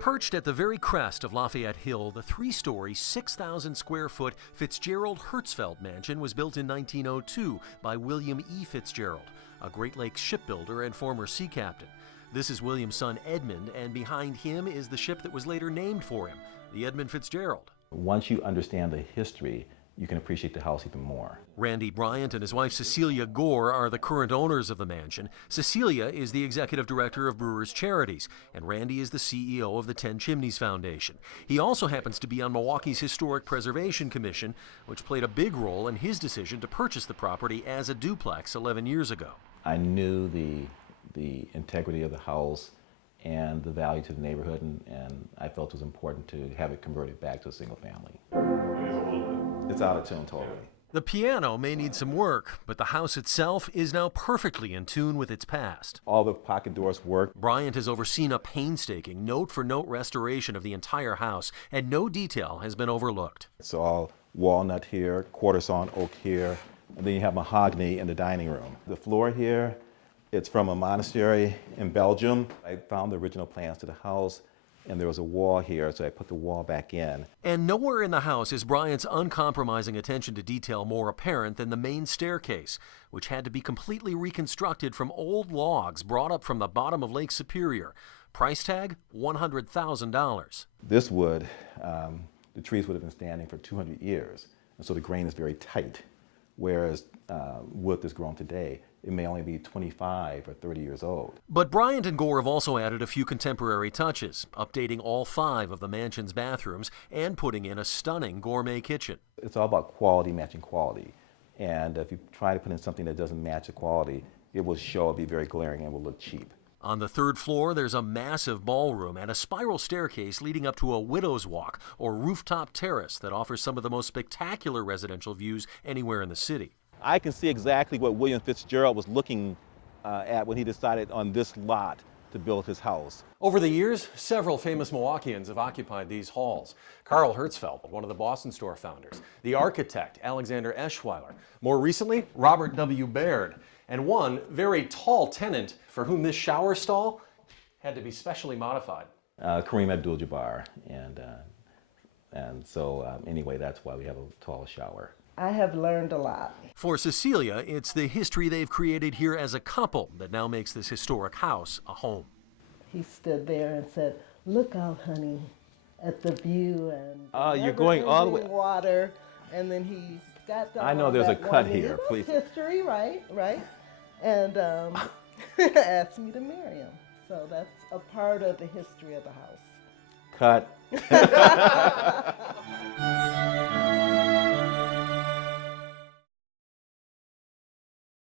Perched at the very crest of Lafayette Hill, the three-story, 6,000-square-foot Fitzgerald Hertzfeld mansion was built in 1902 by William E. Fitzgerald, a Great Lakes shipbuilder and former sea captain. This is William's son Edmund, and behind him is the ship that was later named for him, the Edmund Fitzgerald. Once you understand the history, you can appreciate the house even more. Randy Bryant and his wife Cecilia Gore are the current owners of the mansion. Cecilia is the executive director of Brewers Charities, and Randy is the CEO of the 10 Chimneys Foundation. He also happens to be on Milwaukee's Historic Preservation Commission, which played a big role in his decision to purchase the property as a duplex 11 years ago. I knew the integrity of the house and the value to the neighborhood, and I felt it was important to have it converted back to a single family. It's out of tune totally. The piano may need some work, but the house itself is now perfectly in tune with its past. All the pocket doors work. Bryant has overseen a painstaking, note-for-note restoration of the entire house, and no detail has been overlooked. It's all walnut here, quarter-sawn oak here, and then you have mahogany in the dining room. The floor here, it's from a monastery in Belgium. I found the original plans to the house, and there was a wall here, so I put the wall back in. And nowhere in the house is Bryant's uncompromising attention to detail more apparent than the main staircase, which had to be completely reconstructed from old logs brought up from the bottom of Lake Superior. Price tag, $100,000. This wood, the trees would have been standing for 200 years, and so the grain is very tight, whereas wood that's grown today, it may only be 25 or 30 years old. But Bryant and Gore have also added a few contemporary touches, updating all 5 of the mansion's bathrooms and putting in a stunning gourmet kitchen. It's all about quality matching quality. And if you try to put in something that doesn't match the quality, it will show, it'll be very glaring and will look cheap. On the 3rd floor, there's a massive ballroom and a spiral staircase leading up to a widow's walk or rooftop terrace that offers some of the most spectacular residential views anywhere in the city. I can see exactly what William Fitzgerald was looking at when he decided on this lot to build his house. Over the years, several famous Milwaukeeans have occupied these halls. Carl Hertzfeld, one of the Boston store founders, the architect Alexander Eschweiler, more recently Robert W. Baird, and one very tall tenant for whom this shower stall had to be specially modified. Kareem Abdul-Jabbar, and so anyway, that's why we have a tall shower. I have learned a lot. For Cecilia, it's the history they've created here as a couple that now makes this historic house a home. He stood there and said, "Look out, honey, at the view and you're going all the way water." And then he got down. I know there's a cut here, please. History, right? And asked me to marry him. So that's a part of the history of the house. Cut.